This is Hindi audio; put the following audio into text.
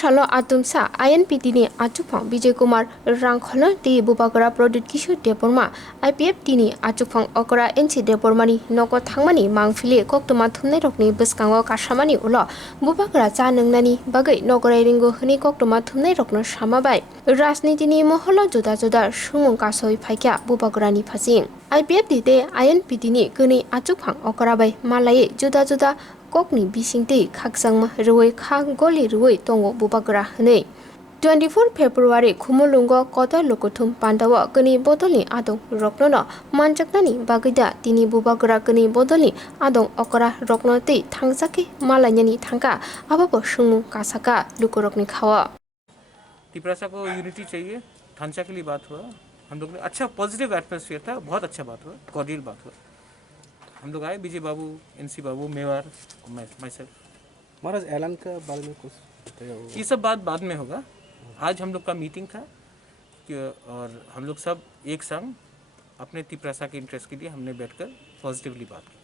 सालो आतुमसा INPT ni achupang Vijay Kumar Rangkhona ti Bubagara Prodit Kishu Deporma IPF tini achupang okra NC Depormani noko thangmani mangfili koktuma thumnai rokni biskango kasamani ulo Bubagara cha nungnani bagai nograi ringo hni koktuma thumnai rokno samabai rajniti ni moholo juda juda sumung kasoi phaikya Bubagara ni phasing IPF dite INPT ni kuni achupang okra bai malai juda juda kokni bisingti khaksangma ruwei khang goli ruwei tongo Bubagara hne 24 February khumulungo kota lokothum pandawa kani bodolni adong rokno manjaknani bagida tini Bubagara kani bodolni adong okra rokno te thangsake malanyani thangka ababo sungu kasaka lukorokni khawa Tiprasa को यूनिटी चाहिए ढांचा के लिए बात हुआ हम लोग ने अच्छा पॉजिटिव एटमॉस्फेयर था बहुत अच्छा बात हुआ कॉर्डियल बात हुआ हम लोग आए Vijay Babu NC Babu Mewar myself Maharaj ऐलान का बारे में कुछ ये सब बात बाद में होगा आज हम लोग का मीटिंग था और हम लोग सब एक संग अपने तिपरासा के इंटरेस्ट के लिए हमने बैठकर पॉजिटिवली बात की